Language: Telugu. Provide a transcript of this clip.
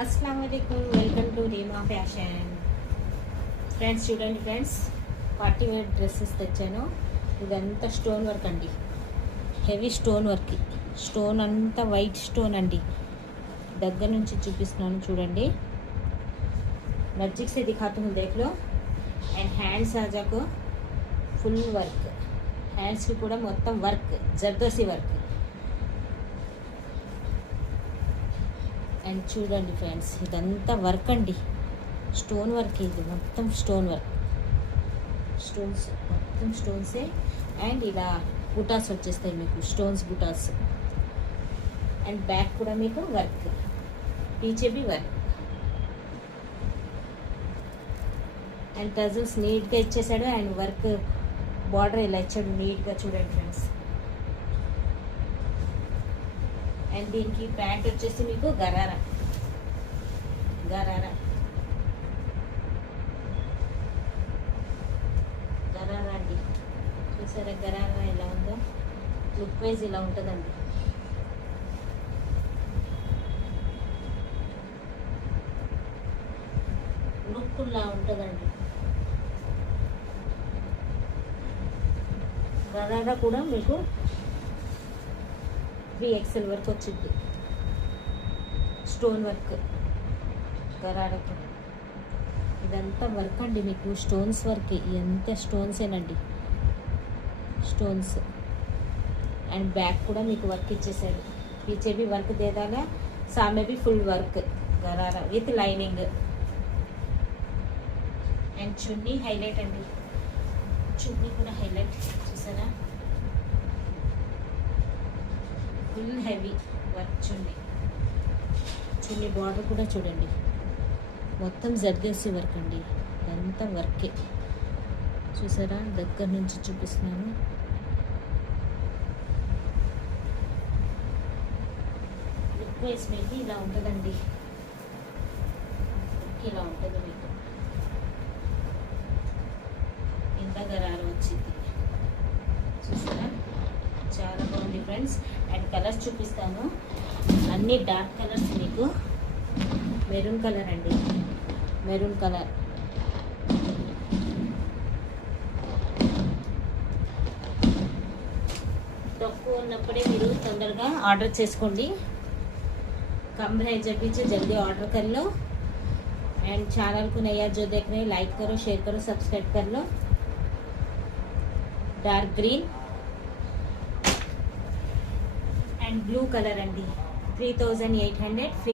अस्सलाम वालेकुम, welcome to Reema fashion. Friends చూడండి ఫ్రెండ్స్, పార్టీ వేర్ డ్రెస్సెస్ తెచ్చాను. ఇదంతా స్టోన్ వర్క్ అండి, హెవీ స్టోన్ వర్క్. స్టోన్ అంతా వైట్ స్టోన్ అండి. దగ్గర నుంచి చూపిస్తున్నాను చూడండి. नज़दीक से दिखाती हूँ, देख लो. एंड हैंड्स आजाको फुल वर्क, హ్యాండ్స్ కి కూడా మొత్తం వర్క్, జర్దోసి వర్క్. అండ్ చూడండి ఫ్రెండ్స్, ఇదంతా వర్క్ అండి, స్టోన్ వర్క్. ఇది మొత్తం స్టోన్ వర్క్, స్టోన్స్ మొత్తం స్టోన్సే. అండ్ ఇలా బుటాస్ వచ్చేస్తాయి మీకు, స్టోన్స్ బుటాస్. అండ్ బ్యాక్ కూడా మీకు వర్క్, పీछे भी వర్క్. అండ్ టజల్స్ నీట్గా ఇచ్చేసాడు. అండ్ వర్క్ బార్డర్ ఇలా ఇచ్చాడు నీట్గా, చూడండి ఫ్రెండ్స్. అండ్ దీనికి ప్యాంట్ వచ్చేసి మీకు గరారా గరారా గరారా అండి. చూసారా గరారా ఎలా ఉందో? లుక్ వైజ్ ఇలా ఉంటుందండి. లుక్ ఇలా ఉంటుందండి. గరారా కూడా మీకు 3XL వరకు వచ్చింది, స్టోన్ వర్క్ గరారాకి. ఇదంతా వర్క్ అండి మీకు, స్టోన్స్ వర్క్. ఎంత స్టోన్సేనండి, స్టోన్స్. అండ్ బ్యాక్ కూడా మీకు వర్క్ ఇచ్చేసాడు. పీछे भी वर्क दे डाला, सामने भी फुल वर्क गरारा with lining. And chunni highlight అండి, చున్నీ కూడా హైలైట్. చూసారా, ఫుల్ హెవీ వర్క్ చున్నీ. చున్నీ బార్డర్ కూడా చూడండి, మొత్తం జర్దేసి వర్క్ అండి. ఇదంతా వర్కే. చూసారా, దగ్గర నుంచి చూపిస్తున్నాను. లుక్ వైజ్ మీకు ఇలా ఉంటుందండి, లుక్ ఇలా ఉంటుంది మీకు. ఇంత గరారు వచ్చింది, చూసారా, చాలా బాగుంది ఫ్రెండ్స్. అండ్ కలర్స్ చూపిస్తాను, అన్ని డార్క్ కలర్స్ మీకు. మెరూన్ కలర్ అండి, మెరూన్ కలర్. తక్కువ ఉన్నప్పుడే మీరు తొందరగా ఆర్డర్ చేసుకోండి. कम है जब पीछे जल्दी ऑर्डर कर लो. एंड चैनल को नया जो देख रहे हैं, लाइक करो, शेयर करो, सब्सक्राइब कर लो. Dark green and blue colour अंडी 3800.